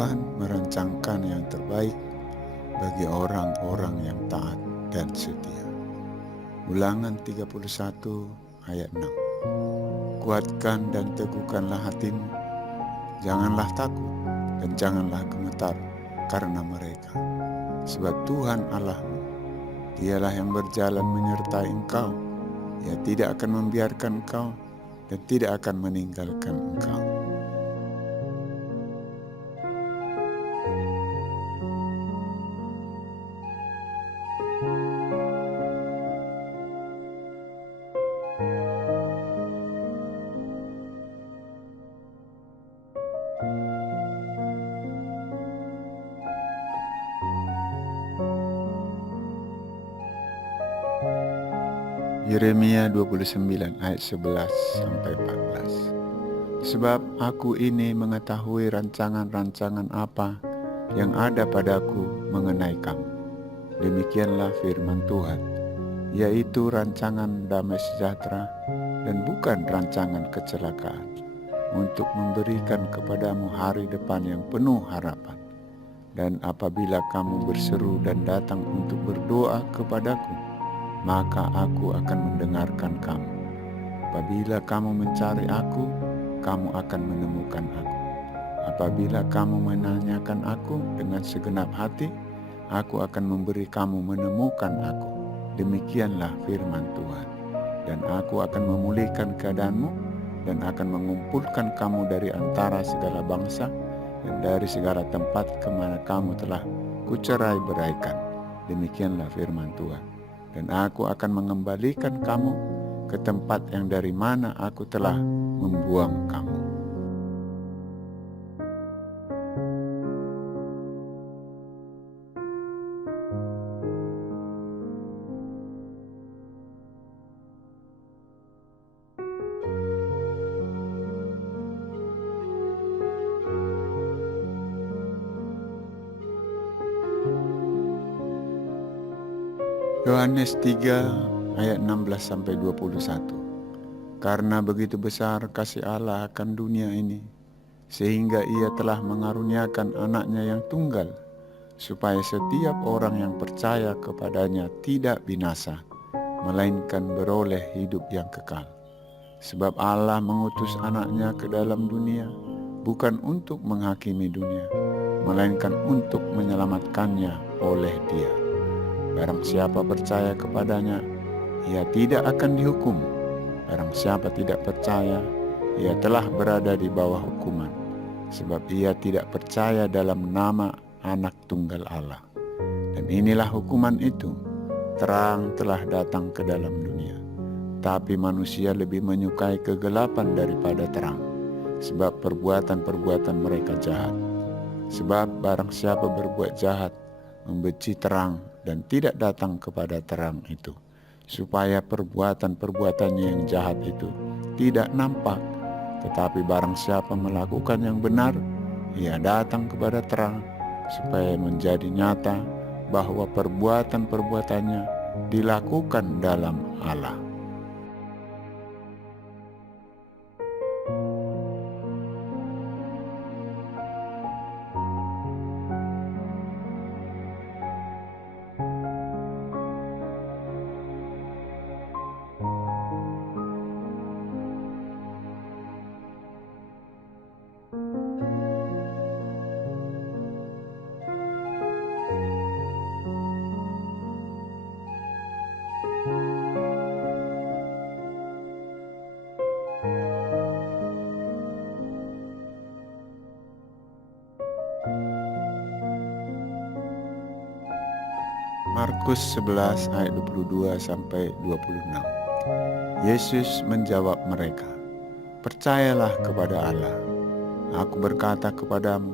Tuhan merancangkan yang terbaik bagi orang-orang yang taat dan setia. Ulangan 31 ayat 6. Kuatkan dan teguhkanlah hatimu, janganlah takut dan janganlah gemetar karena mereka. Sebab Tuhan Allahmu, Dialah yang berjalan menyertai engkau. Ia tidak akan membiarkan engkau dan tidak akan meninggalkan engkau. Yeremia 29 ayat 11-14. Sebab aku ini mengetahui rancangan-rancangan apa yang ada padaku mengenai kamu. Demikianlah firman Tuhan, yaitu rancangan damai sejahtera dan bukan rancangan kecelakaan, untuk memberikan kepadamu hari depan yang penuh harapan. Dan apabila kamu berseru dan datang untuk berdoa kepadaku, maka aku akan mendengarkan kamu. Apabila kamu mencari aku, kamu akan menemukan aku. Apabila kamu menanyakan aku dengan segenap hati, aku akan memberi kamu menemukan aku. Demikianlah firman Tuhan. Dan aku akan memulihkan keadaanmu dan akan mengumpulkan kamu dari antara segala bangsa dan dari segala tempat kemana kamu telah kucerai-beraikan. Demikianlah firman Tuhan. Dan aku akan mengembalikan kamu ke tempat yang dari mana aku telah membuang kamu. Yohanes 3 ayat 16-21. Karena begitu besar kasih Allah akan dunia ini, sehingga Ia telah mengaruniakan anaknya yang tunggal, supaya setiap orang yang percaya kepadanya tidak binasa, melainkan beroleh hidup yang kekal. Sebab Allah mengutus anaknya ke dalam dunia, bukan untuk menghakimi dunia, melainkan untuk menyelamatkannya oleh Dia. Barang siapa percaya kepadanya, ia tidak akan dihukum. Barang siapa tidak percaya, ia telah berada di bawah hukuman, sebab ia tidak percaya dalam nama Anak Tunggal Allah. Dan inilah hukuman itu, terang telah datang ke dalam dunia, tapi manusia lebih menyukai kegelapan daripada terang, sebab perbuatan-perbuatan mereka jahat. Sebab barang siapa berbuat jahat, membenci terang dan tidak datang kepada terang itu, supaya perbuatan-perbuatannya yang jahat itu tidak nampak. Tetapi barang siapa melakukan yang benar, ia datang kepada terang, supaya menjadi nyata bahwa perbuatan-perbuatannya dilakukan dalam Allah. Markus 11 ayat 22-26. Yesus menjawab mereka, "Percayalah kepada Allah. Aku berkata kepadamu,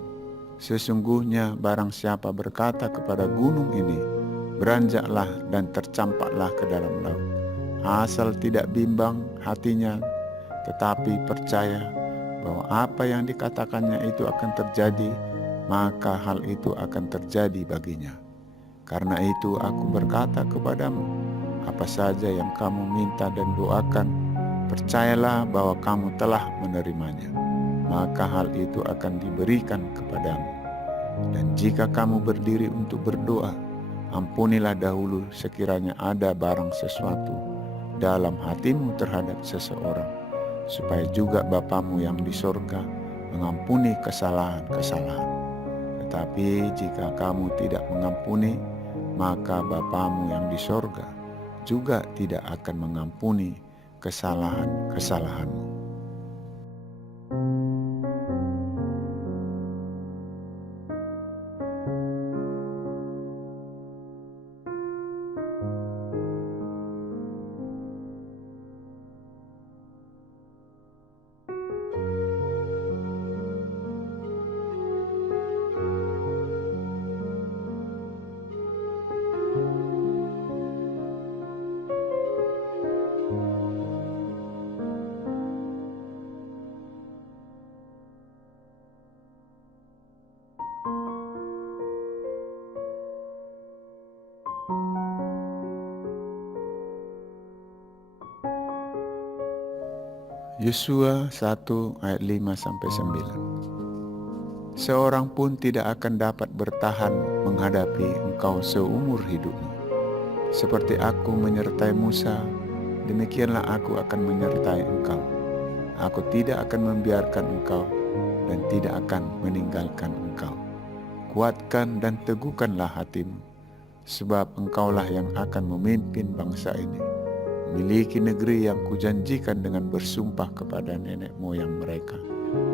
sesungguhnya barang siapa berkata kepada gunung ini, beranjaklah dan tercampaklah ke dalam laut, asal tidak bimbang hatinya, tetapi percaya bahwa apa yang dikatakannya itu akan terjadi, maka hal itu akan terjadi baginya. Karena itu aku berkata kepadamu, apa saja yang kamu minta dan doakan, percayalah bahwa kamu telah menerimanya, maka hal itu akan diberikan kepadamu. Dan jika kamu berdiri untuk berdoa, ampunilah dahulu sekiranya ada barang sesuatu dalam hatimu terhadap seseorang, supaya juga Bapamu yang di sorga mengampuni kesalahan-kesalahan. Tetapi jika kamu tidak mengampuni, maka Bapamu yang di sorga juga tidak akan mengampuni kesalahan-kesalahanmu. Yosua 1 ayat 5-9. Seorang pun tidak akan dapat bertahan menghadapi engkau seumur hidupmu. Seperti aku menyertai Musa, demikianlah aku akan menyertai engkau. Aku tidak akan membiarkan engkau dan tidak akan meninggalkan engkau. Kuatkan dan teguhkanlah hatimu, sebab engkaulah yang akan memimpin bangsa ini, memiliki negeri yang kujanjikan dengan bersumpah kepada nenek moyang mereka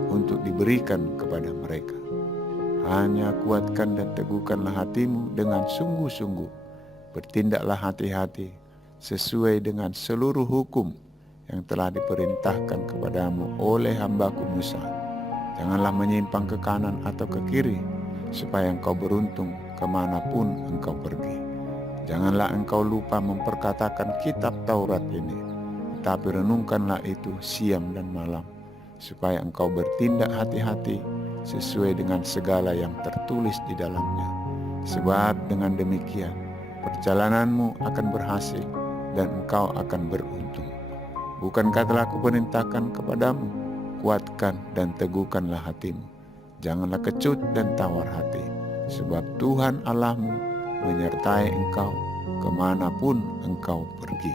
untuk diberikan kepada mereka. Hanya kuatkan dan teguhkanlah hatimu dengan sungguh-sungguh. Bertindaklah hati-hati sesuai dengan seluruh hukum yang telah diperintahkan kepadamu oleh hambaku Musa. Janganlah menyimpang ke kanan atau ke kiri, supaya engkau beruntung kemanapun engkau pergi. Janganlah engkau lupa memperkatakan kitab Taurat ini, tetapi renungkanlah itu siang dan malam, supaya engkau bertindak hati-hati sesuai dengan segala yang tertulis di dalamnya. Sebab dengan demikian, perjalananmu akan berhasil dan engkau akan beruntung. Bukankah telah kuperintahkan kepadamu, kuatkan dan teguhkanlah hatimu. Janganlah kecut dan tawar hati, sebab Tuhan Allahmu menyertai engkau kemanapun engkau pergi.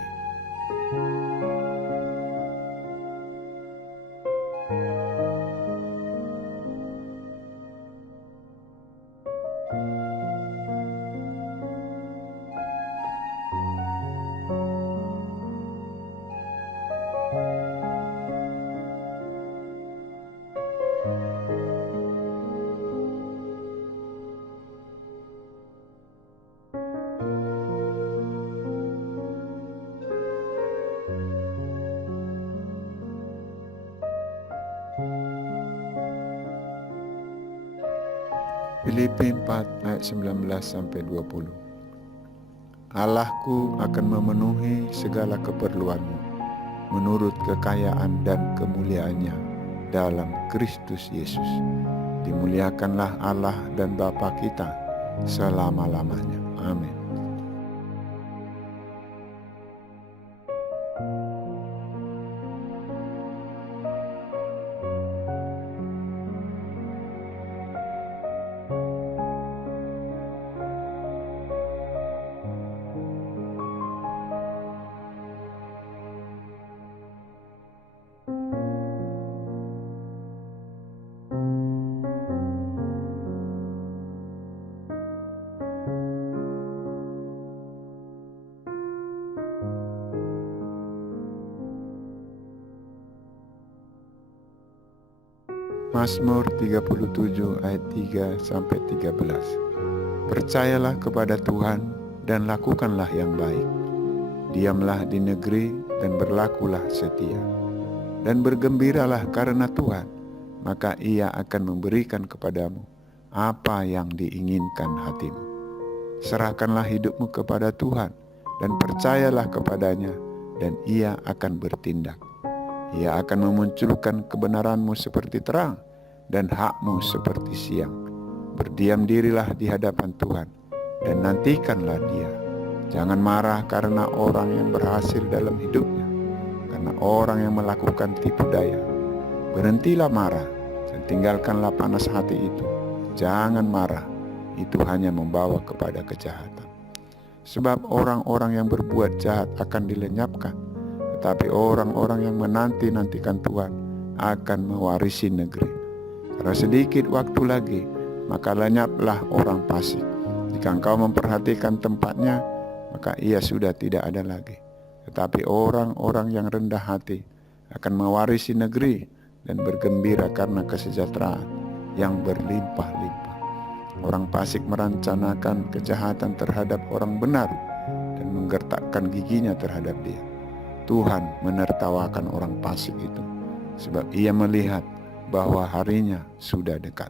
Filipi 4 ayat 19-20. Allahku akan memenuhi segala keperluanmu menurut kekayaan dan kemuliaannya dalam Kristus Yesus. Dimuliakanlah Allah dan Bapa kita selama-lamanya. Amin. Mazmur 37 ayat 3-13. Percayalah kepada Tuhan dan lakukanlah yang baik. Diamlah di negeri dan berlakulah setia. Dan bergembiralah karena Tuhan, maka Ia akan memberikan kepadamu apa yang diinginkan hatimu. Serahkanlah hidupmu kepada Tuhan dan percayalah kepadanya, dan Ia akan bertindak. Ia akan memunculkan kebenaranmu seperti terang dan hakmu seperti siang. Berdiam dirilah di hadapan Tuhan dan nantikanlah Dia. Jangan marah karena orang yang berhasil dalam hidupnya, karena orang yang melakukan tipu daya. Berhentilah marah dan tinggalkanlah panas hati itu. jangan marah, itu hanya membawa kepada kejahatan. Sebab orang-orang yang berbuat jahat akan dilenyapkan, tetapi orang-orang yang menanti-nantikan Tuhan akan mewarisi negeri. Karena sedikit waktu lagi, maka lenyaplah orang fasik. Jika engkau memperhatikan tempatnya, maka ia sudah tidak ada lagi. Tetapi orang-orang yang rendah hati akan mewarisi negeri dan bergembira karena kesejahteraan yang berlimpah-limpah. Orang fasik merencanakan kejahatan terhadap orang benar dan menggertakkan giginya terhadap dia. Tuhan menertawakan orang fasik itu, sebab ia melihat bahwa harinya sudah dekat.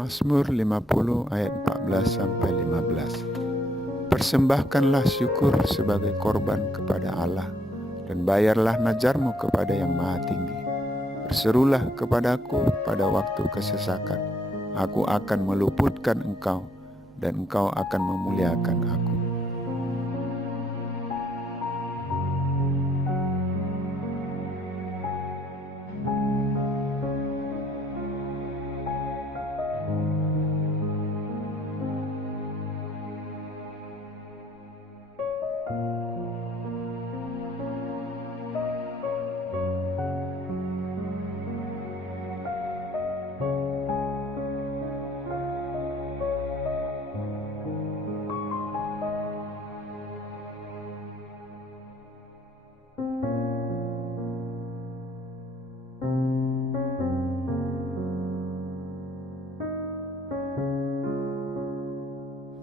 Mazmur 50 ayat 14-15. Persembahkanlah syukur sebagai korban kepada Allah, dan bayarlah najarmu kepada Yang Maha Tinggi. Berserulah kepadaku pada waktu kesesakan, aku akan meluputkan engkau, dan engkau akan memuliakan aku.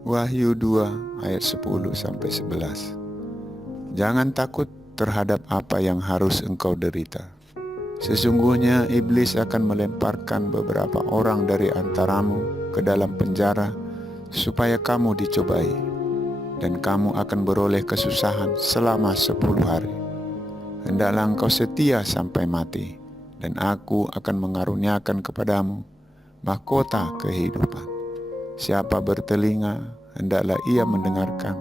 Wahyu 2 ayat 10-11. Jangan takut terhadap apa yang harus engkau derita. Sesungguhnya iblis akan melemparkan beberapa orang dari antaramu ke dalam penjara supaya kamu dicobai, dan kamu akan beroleh kesusahan selama 10 hari. Hendaklah engkau setia sampai mati, dan aku akan mengaruniakan kepadamu mahkota kehidupan. Siapa bertelinga, hendaklah ia mendengarkan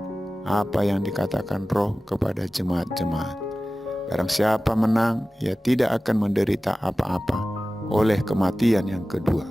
apa yang dikatakan Roh kepada jemaat-jemaat. Barang siapa menang, ia tidak akan menderita apa-apa oleh kematian yang kedua.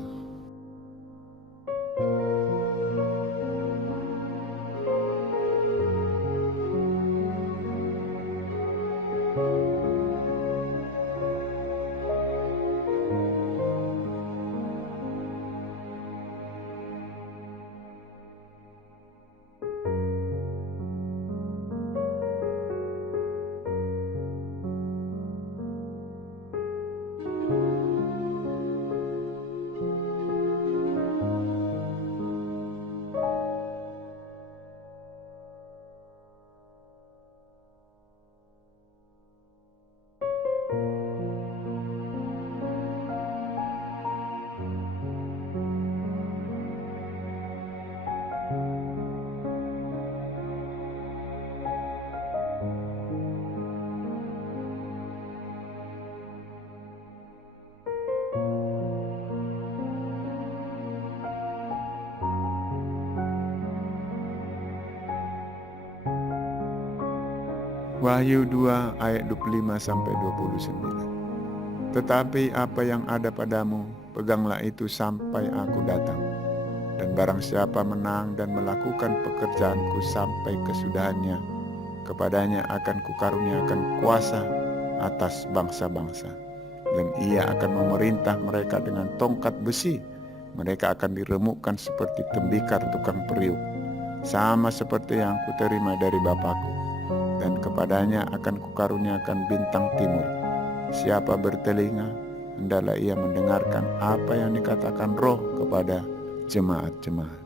Wahyu 2 ayat 25-29. Tetapi apa yang ada padamu, peganglah itu sampai aku datang. Dan barang siapa menang dan melakukan pekerjaanku sampai kesudahannya, kepadanya akan kukaruniakan kuasa atas bangsa-bangsa. Dan ia akan memerintah mereka dengan tongkat besi. Mereka akan diremukkan seperti tembikar tukang periuk, sama seperti yang kuterima dari Bapakku. Dan kepadanya akan kukaruniakan bintang timur, Siapa bertelinga, hendaklah ia mendengarkan apa yang dikatakan Roh kepada jemaat-jemaat.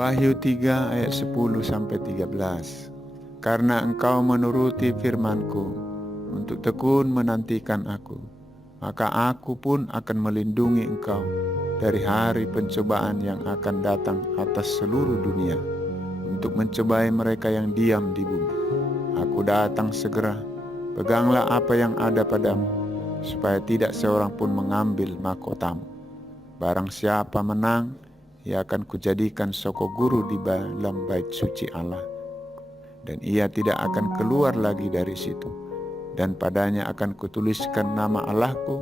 Wahyu 3 ayat 10-13. Karena engkau menuruti firman-Ku untuk tekun menantikan Aku, maka Aku pun akan melindungi engkau dari hari pencobaan yang akan datang atas seluruh dunia untuk mencobai mereka yang diam di bumi. Aku datang segera, peganglah apa yang ada padamu, supaya tidak seorang pun mengambil mahkotamu. Barang siapa menang, ia akan kujadikan soko guru di dalam bait suci Allah, dan ia tidak akan keluar lagi dari situ. Dan padanya akan kutuliskan nama Allahku,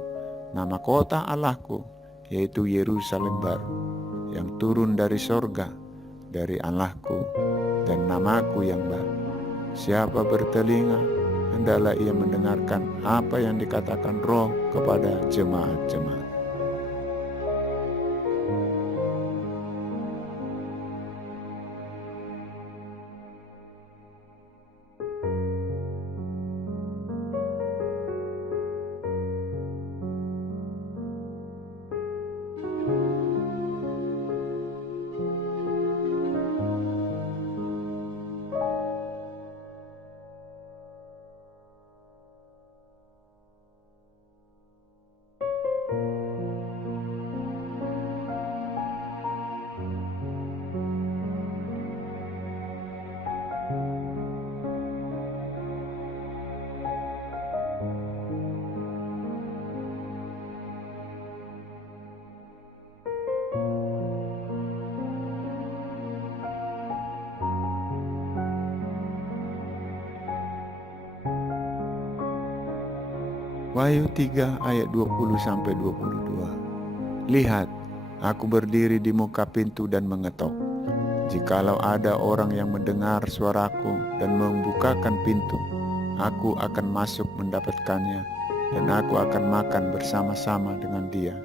nama kota Allahku, yaitu Yerusalem baru, yang turun dari sorga, dari Allahku, dan namaku yang baru. Siapa bertelinga, hendaklah ia mendengarkan apa yang dikatakan Roh kepada jemaat-jemaat. Wahyu 3 ayat 20-22. Lihat, aku berdiri di muka pintu dan mengetok. Jikalau ada orang yang mendengar suaraku dan membukakan pintu, aku akan masuk mendapatkannya, dan aku akan makan bersama-sama dengan dia,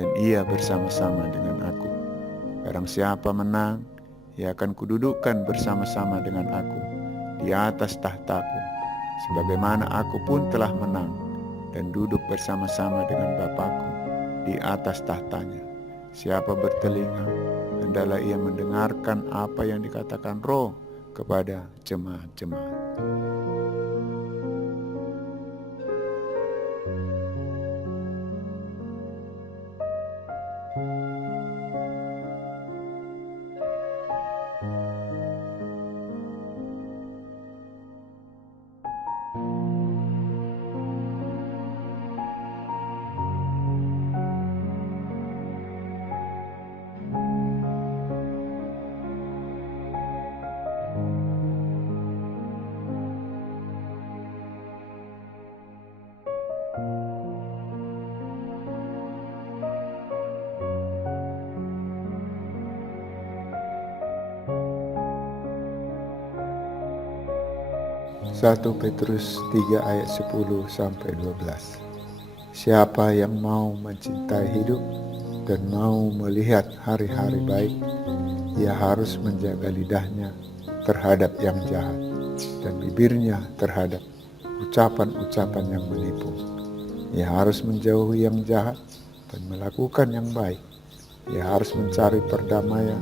dan ia bersama-sama dengan aku. Barang siapa menang, ia akan kududukkan bersama-sama dengan aku di atas tahtaku, sebagaimana aku pun telah menang dan duduk bersama-sama dengan Bapakku di atas tahtanya. Siapa bertelinga, hendaklah ia mendengarkan apa yang dikatakan Roh kepada jemaat-jemaat. 1 Petrus 3 ayat 10-12. Siapa yang mau mencintai hidup dan mau melihat hari-hari baik, ia harus menjaga lidahnya terhadap yang jahat dan bibirnya terhadap ucapan-ucapan yang menipu. Ia harus menjauhi yang jahat dan melakukan yang baik. Ia harus mencari perdamaian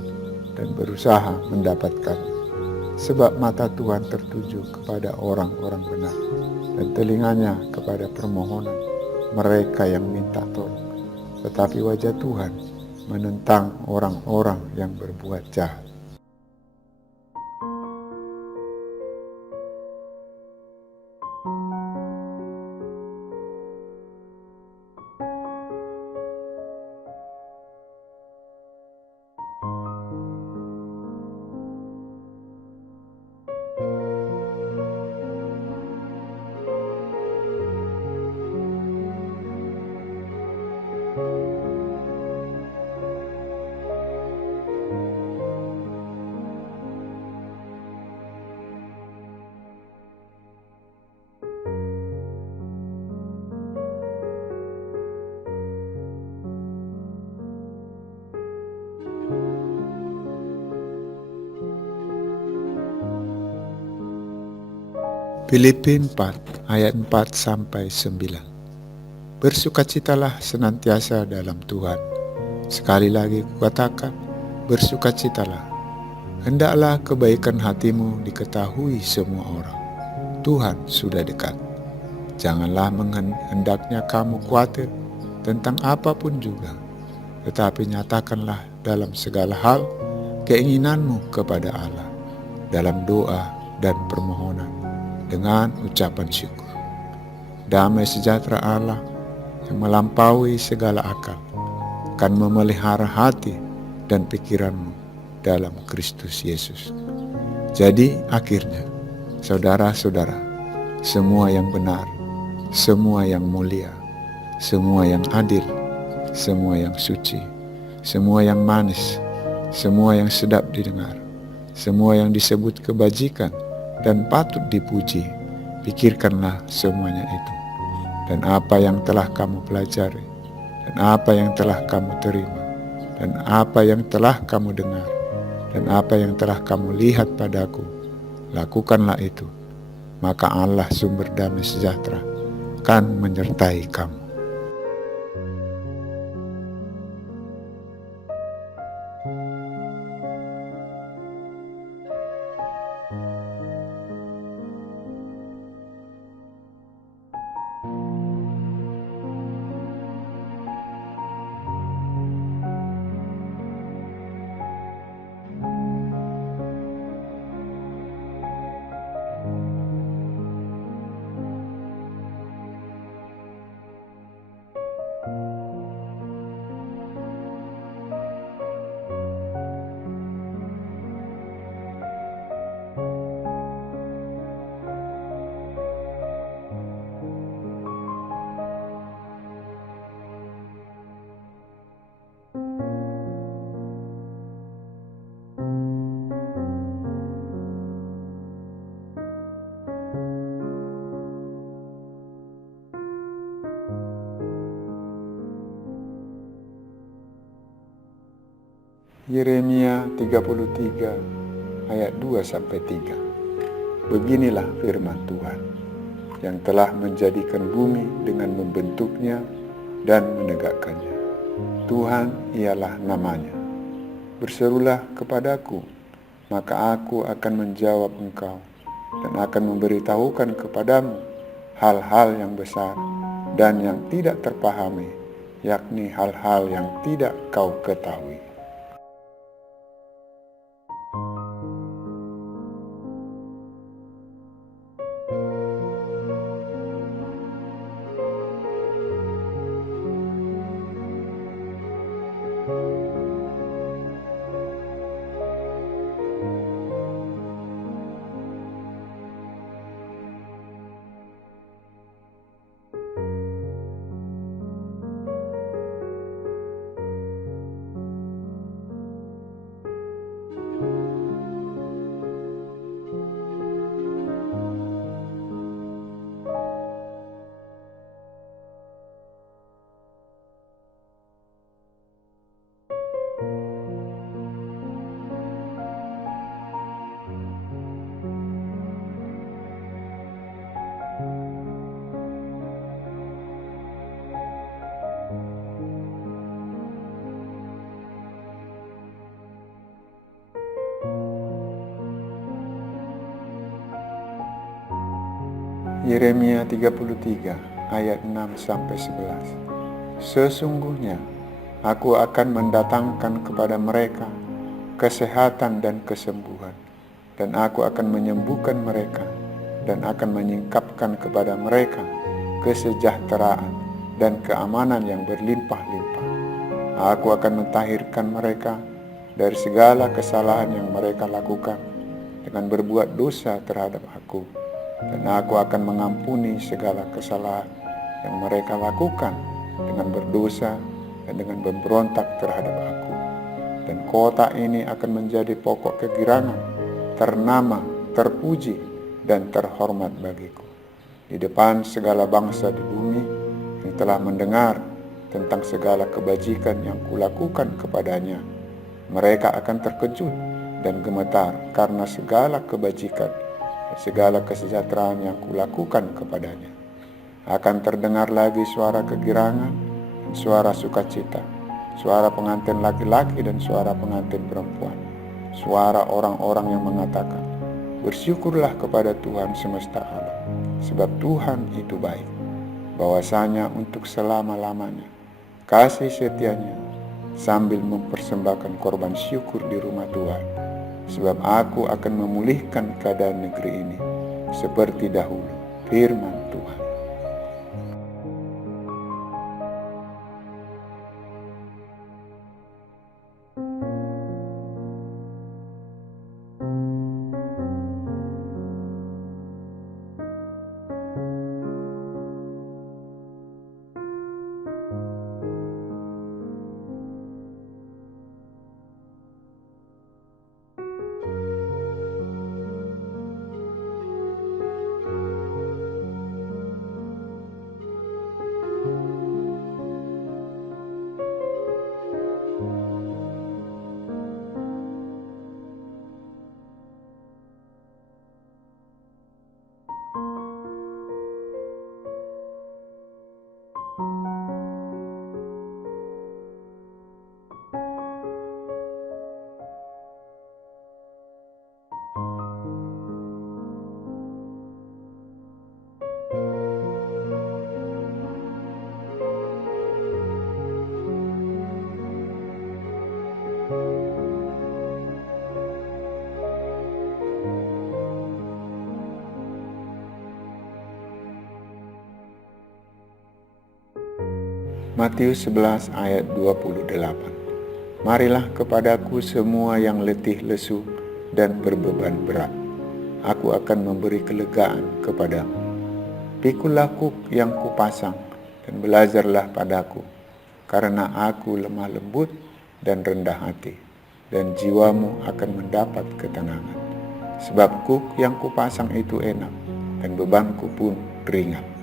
dan berusaha mendapatkannya. Sebab mata Tuhan tertuju kepada orang-orang benar, dan telinganya kepada permohonan mereka yang minta tolong, tetapi wajah Tuhan menentang orang-orang yang berbuat jahat. Filipi 4 ayat 4-9. Bersukacitalah senantiasa dalam Tuhan. Sekali lagi kukatakan, bersukacitalah. Hendaklah kebaikan hatimu diketahui semua orang. Tuhan sudah dekat. Janganlah hendaknya kamu khawatir tentang apapun juga, tetapi nyatakanlah dalam segala hal keinginanmu kepada Allah, dalam doa dan permohonan, dengan ucapan syukur. Damai sejahtera Allah yang melampaui segala akal akan memelihara hati dan pikiranmu dalam Kristus Yesus. Jadi akhirnya, saudara-saudara, semua yang benar, semua yang mulia, semua yang adil, semua yang suci, semua yang manis, semua yang sedap didengar, semua yang disebut kebajikan dan patut dipuji, pikirkanlah semuanya itu. Dan apa yang telah kamu pelajari, dan apa yang telah kamu terima, dan apa yang telah kamu dengar, dan apa yang telah kamu lihat padaku, lakukanlah itu. Maka Allah sumber damai sejahtera akan menyertai kamu. Yeremia 33 ayat 2-3. Beginilah firman Tuhan yang telah menjadikan bumi dengan membentuknya dan menegakkannya. Tuhan ialah namanya. Berserulah kepadaku, maka aku akan menjawab engkau dan akan memberitahukan kepadamu hal-hal yang besar dan yang tidak terpahami, yakni hal-hal yang tidak kau ketahui. Yeremia 33 ayat 6-11. Sesungguhnya aku akan mendatangkan kepada mereka kesehatan dan kesembuhan, dan aku akan menyembuhkan mereka dan akan menyingkapkan kepada mereka kesejahteraan dan keamanan yang berlimpah-limpah. Aku akan mentahirkan mereka dari segala kesalahan yang mereka lakukan dengan berbuat dosa terhadap aku, dan aku akan mengampuni segala kesalahan yang mereka lakukan dengan berdosa dan dengan memberontak terhadap aku. Dan kota ini akan menjadi pokok kegirangan, ternama, terpuji, dan terhormat bagiku di depan segala bangsa di bumi yang telah mendengar tentang segala kebajikan yang kulakukan kepadanya. Mereka akan terkejut dan gemetar karena segala kebajikan dan segala kesejahteraan yang kulakukan kepadanya. Akan terdengar lagi suara kegirangan dan suara sukacita, suara pengantin laki-laki dan suara pengantin perempuan, suara orang-orang yang mengatakan, "Bersyukurlah kepada Tuhan semesta alam, sebab Tuhan itu baik, bahwasanya untuk selama-lamanya kasih setianya, sambil mempersembahkan korban syukur di rumah Tuhan, sebab aku akan memulihkan keadaan negeri ini seperti dahulu." Firman Tuhan. Matius 11 ayat 28. Marilah kepadaku semua yang letih lesu dan berbeban berat, aku akan memberi kelegaan kepadamu. Pikulah kuk yang kupasang dan belajarlah padaku, karena aku lemah lembut dan rendah hati, dan jiwamu akan mendapat ketenangan. Sebab kuk yang kupasang itu enak, dan bebanku pun ringan.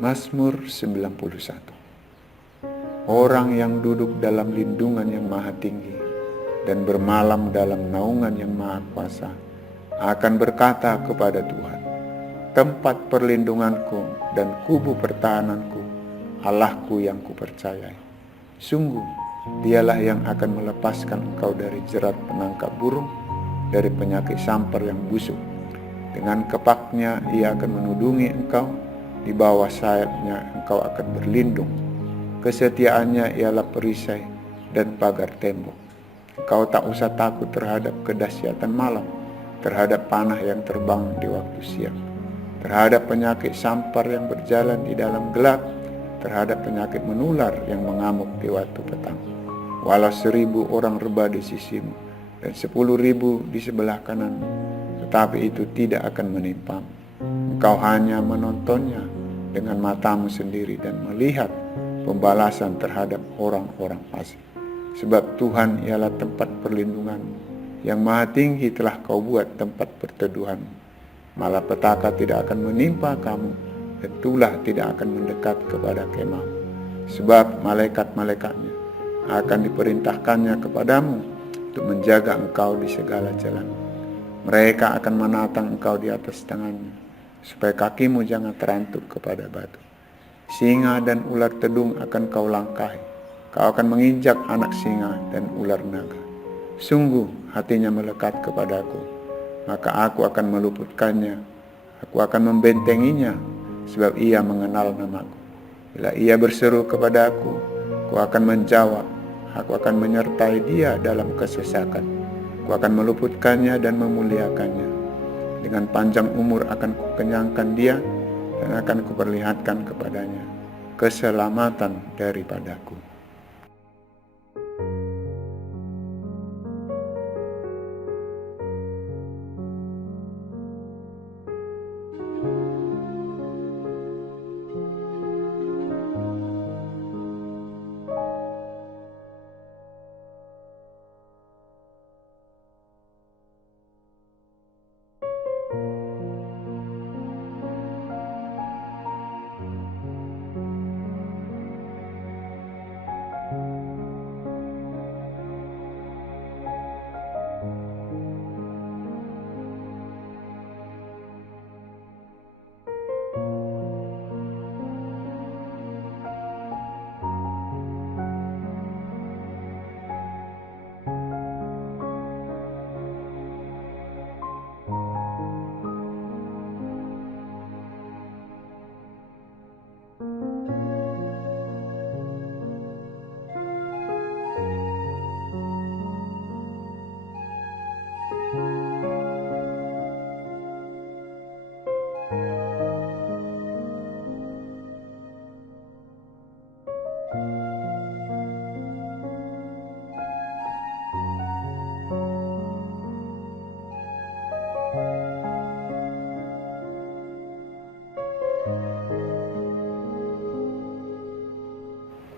Mazmur 91. Orang yang duduk dalam lindungan yang maha tinggi dan bermalam dalam naungan yang maha kuasa akan berkata kepada Tuhan, tempat perlindunganku dan kubu pertahananku, Allahku yang kupercayai. Sungguh, dialah yang akan melepaskan engkau dari jerat penangkap burung, dari penyakit sampar yang busuk. Dengan kepaknya ia akan menudungi engkau, di bawah sayapnya engkau akan berlindung. Kesetiaannya ialah perisai dan pagar tembok. Engkau tak usah takut terhadap kedahsyatan malam, terhadap panah yang terbang di waktu siang, terhadap penyakit sampar yang berjalan di dalam gelap, terhadap penyakit menular yang mengamuk di waktu petang. Walau 1.000 orang rebah di sisimu dan 10.000 di sebelah kananmu, tetapi itu tidak akan menimpamu. Engkau hanya menontonnya dengan matamu sendiri dan melihat pembalasan terhadap orang-orang fasik. Sebab Tuhan ialah tempat perlindunganmu, yang maha tinggi telah kau buat tempat perteduhanmu. Malapetaka tidak akan menimpa kamu, dan tulah tidak akan mendekat kepada kemahmu. Sebab malaikat-malaikatnya akan diperintahkannya kepadamu untuk menjaga engkau di segala jalan. Mereka akan menatang engkau di atas tangannya, supaya kakimu jangan terantuk kepada batu. Singa dan ular tedung akan kau langkahi. Kau akan menginjak anak singa dan ular naga. Sungguh hatinya melekat kepadaku, maka aku akan meluputkannya. Aku akan membentenginya, sebab ia mengenal namaku. Bila ia berseru kepadaku, aku akan menjawab. Aku akan menyertai dia dalam kesesakan. Aku akan meluputkannya dan memuliakannya. Dengan panjang umur akan kukenyangkan dia, dan akan kuperlihatkan kepadanya keselamatan daripadaku.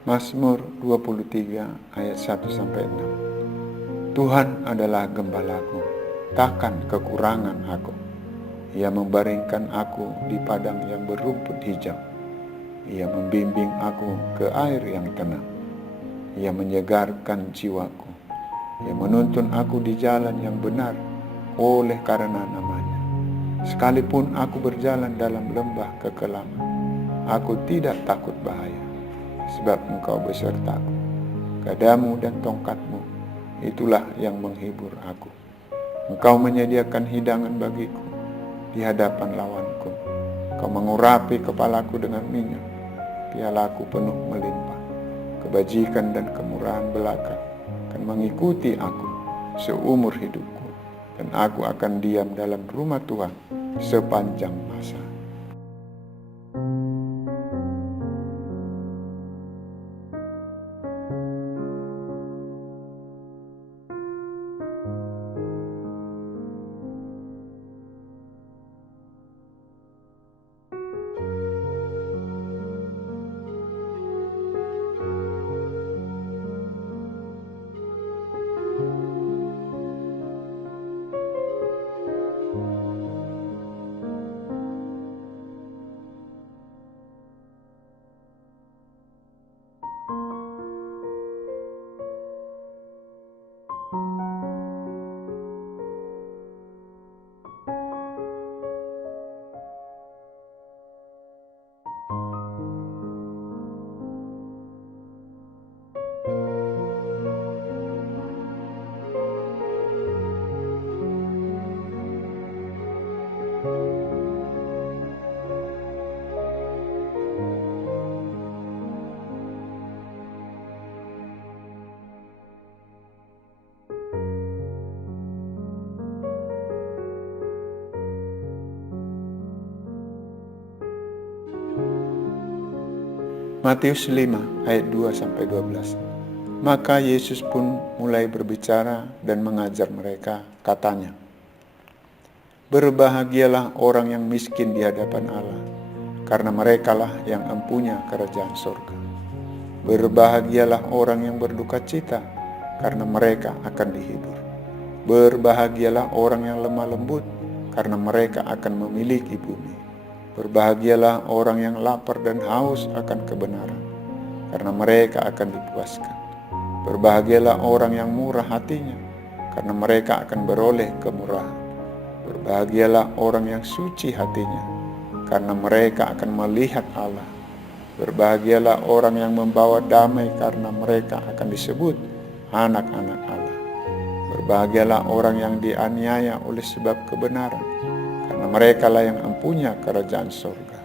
Mazmur 23 ayat 1-6. Tuhan adalah gembalaku, takkan kekurangan aku. Ia membaringkan aku di padang yang berumput hijau. Ia membimbing aku ke air yang tenang. Ia menyegarkan jiwaku. Ia menuntun aku di jalan yang benar oleh karena namanya. Sekalipun aku berjalan dalam lembah kekelaman, aku tidak takut bahaya, sebab Engkau besertaku. Gadamu dan tongkatmu, itulah yang menghibur aku. Engkau menyediakan hidangan bagiku di hadapan lawanku. Engkau mengurapi kepalaku dengan minyak, pialaku penuh melimpah. Kebajikan dan kemurahan belaka akan mengikuti aku seumur hidupku, dan aku akan diam dalam rumah Tuhan sepanjang masa. Matius 5 ayat 2-12. Maka Yesus pun mulai berbicara dan mengajar mereka, katanya, "Berbahagialah orang yang miskin di hadapan Allah, karena merekalah yang empunya kerajaan surga. Berbahagialah orang yang berduka cita, karena mereka akan dihibur. Berbahagialah orang yang lemah lembut, karena mereka akan memiliki bumi. Berbahagialah orang yang lapar dan haus akan kebenaran, karena mereka akan dipuaskan. Berbahagialah orang yang murah hatinya, karena mereka akan beroleh kemurahan. Berbahagialah orang yang suci hatinya, karena mereka akan melihat Allah. Berbahagialah orang yang membawa damai, karena mereka akan disebut anak-anak Allah. Berbahagialah orang yang dianiaya oleh sebab kebenaran, karena merekalah yang empunya kerajaan surga.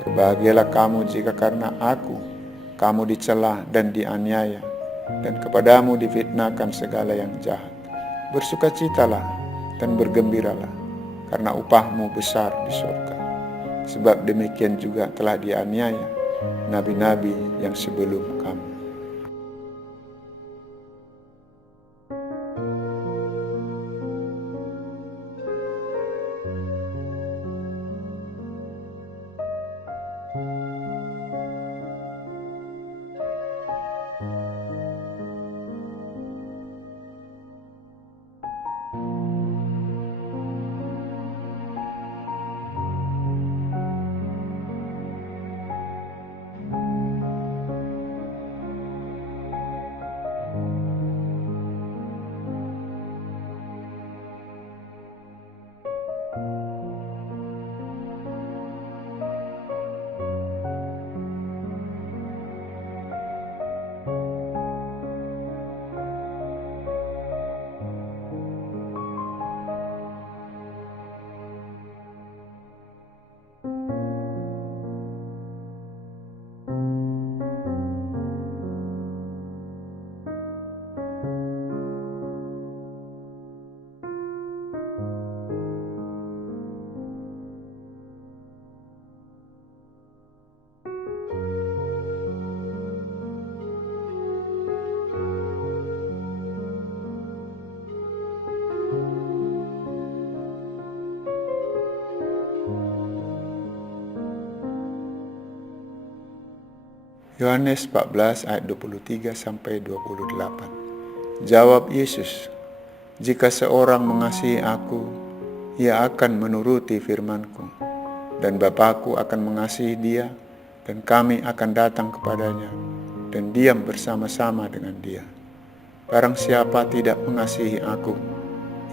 Berbahagialah kamu jika karena aku, kamu dicela dan dianiaya, dan kepadamu difitnahkan segala yang jahat. Bersukacitalah dan bergembiralah, karena upahmu besar di surga. Sebab demikian juga telah dianiaya nabi-nabi yang sebelum kamu." Yohanes 14 ayat 23-28. Jawab Yesus, "Jika seorang mengasihi aku, ia akan menuruti firman-Ku, dan Bapa-Ku akan mengasihi dia, dan kami akan datang kepadanya, dan diam bersama-sama dengan dia. Barang siapa tidak mengasihi aku,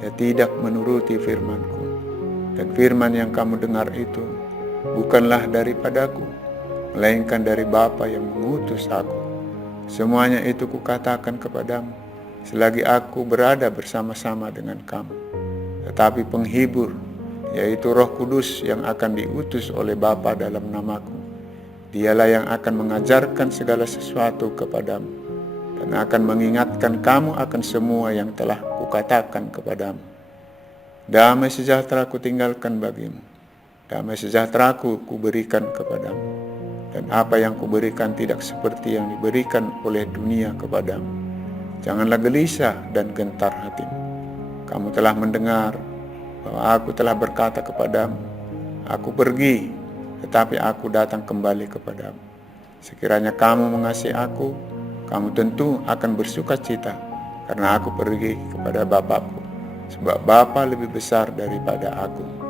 ia tidak menuruti firman-Ku, dan firman yang kamu dengar itu bukanlah daripadaku, melainkan dari Bapa yang mengutus aku. Semuanya itu kukatakan kepadamu, selagi aku berada bersama-sama dengan kamu. Tetapi penghibur, yaitu Roh Kudus yang akan diutus oleh Bapa dalam namaku, dialah yang akan mengajarkan segala sesuatu kepadamu, dan akan mengingatkan kamu akan semua yang telah kukatakan kepadamu. Damai sejahtera kutinggalkan bagimu, damai sejahtera kuberikan kepadamu. Dan apa yang kuberikan tidak seperti yang diberikan oleh dunia kepadamu. Janganlah gelisah dan gentar hatimu. Kamu telah mendengar bahwa aku telah berkata kepadamu, aku pergi, tetapi aku datang kembali kepadamu. Sekiranya kamu mengasihi aku, kamu tentu akan bersuka cita, karena aku pergi kepada Bapa-Ku, sebab Bapa lebih besar daripada aku.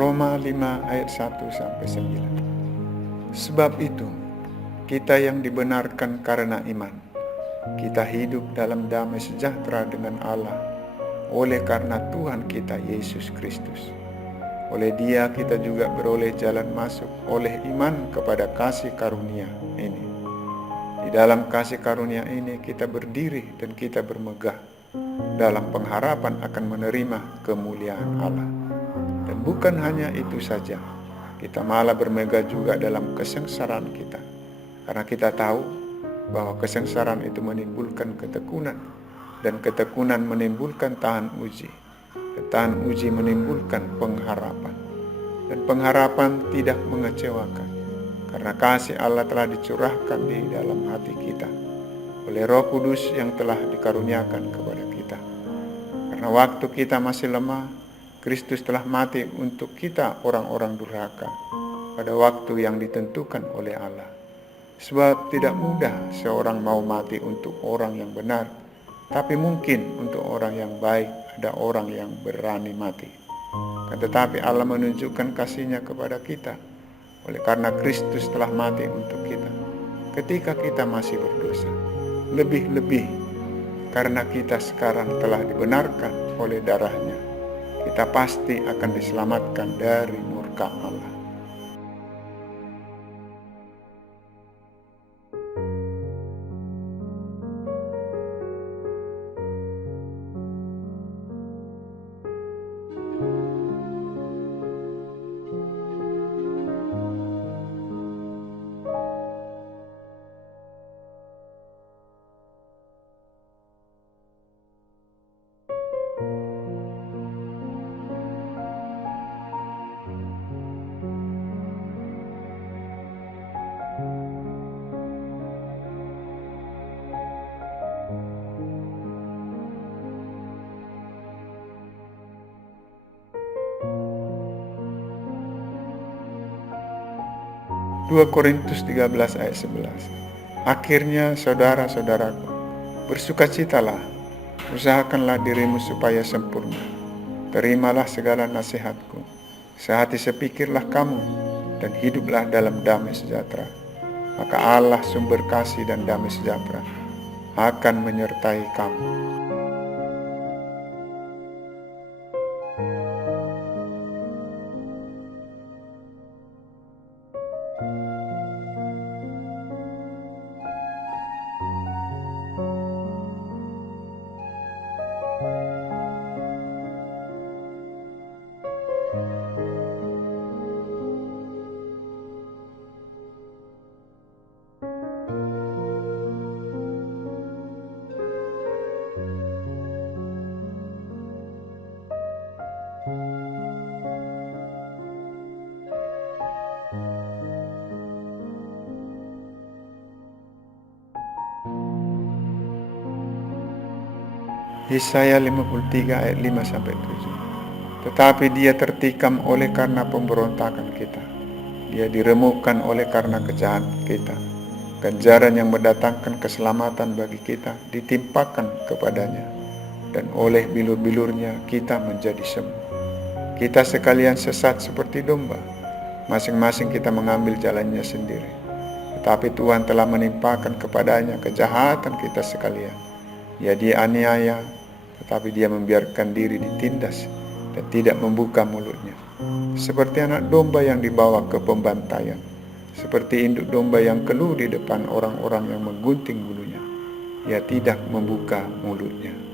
Roma 5 ayat 1-9. Sebab itu, kita yang dibenarkan karena iman, kita hidup dalam damai sejahtera dengan Allah oleh karena Tuhan kita Yesus Kristus. Oleh Dia kita juga beroleh jalan masuk oleh iman kepada kasih karunia ini. Di dalam kasih karunia ini kita berdiri dan kita bermegah dalam pengharapan akan menerima kemuliaan Allah. Dan bukan hanya itu saja, kita malah bermegah juga dalam kesengsaraan kita. Karena kita tahu bahwa kesengsaraan itu menimbulkan ketekunan, dan ketekunan menimbulkan tahan uji. Dan tahan uji menimbulkan pengharapan. Dan pengharapan tidak mengecewakan, karena kasih Allah telah dicurahkan di dalam hati kita oleh Roh Kudus yang telah dikaruniakan kepada kita. Karena waktu kita masih lemah, Kristus telah mati untuk kita orang-orang durhaka pada waktu yang ditentukan oleh Allah. Sebab tidak mudah seorang mau mati untuk orang yang benar, tapi mungkin untuk orang yang baik ada orang yang berani mati. Tetapi Allah menunjukkan kasih-Nya kepada kita oleh karena Kristus telah mati untuk kita ketika kita masih berdosa. Lebih-lebih karena kita sekarang telah dibenarkan oleh darah-Nya, kita pasti akan diselamatkan dari murka Allah. (2 Korintus 13 ayat 11). Akhirnya saudara-saudaraku, bersukacitalah, usahakanlah dirimu supaya sempurna. Terimalah segala nasihatku, sehati sepikirlah kamu, dan hiduplah dalam damai sejahtera. Maka Allah sumber kasih dan damai sejahtera akan menyertai kamu. Yesaya 53 ayat 5-7. Tetapi dia tertikam oleh karena pemberontakan kita, dia diremukkan oleh karena kejahatan kita. Ganjaran yang mendatangkan keselamatan bagi kita ditimpakan kepadanya, dan oleh bilur-bilurnya kita menjadi sembuh. Kita sekalian sesat seperti domba, masing-masing kita mengambil jalannya sendiri. Tetapi Tuhan telah menimpakan kepadanya kejahatan kita sekalian. Ya, dia aniaya, tetapi dia membiarkan diri ditindas dan tidak membuka mulutnya. Seperti anak domba yang dibawa ke pembantaian, seperti induk domba yang keluh di depan orang-orang yang menggunting bulunya, ia tidak membuka mulutnya.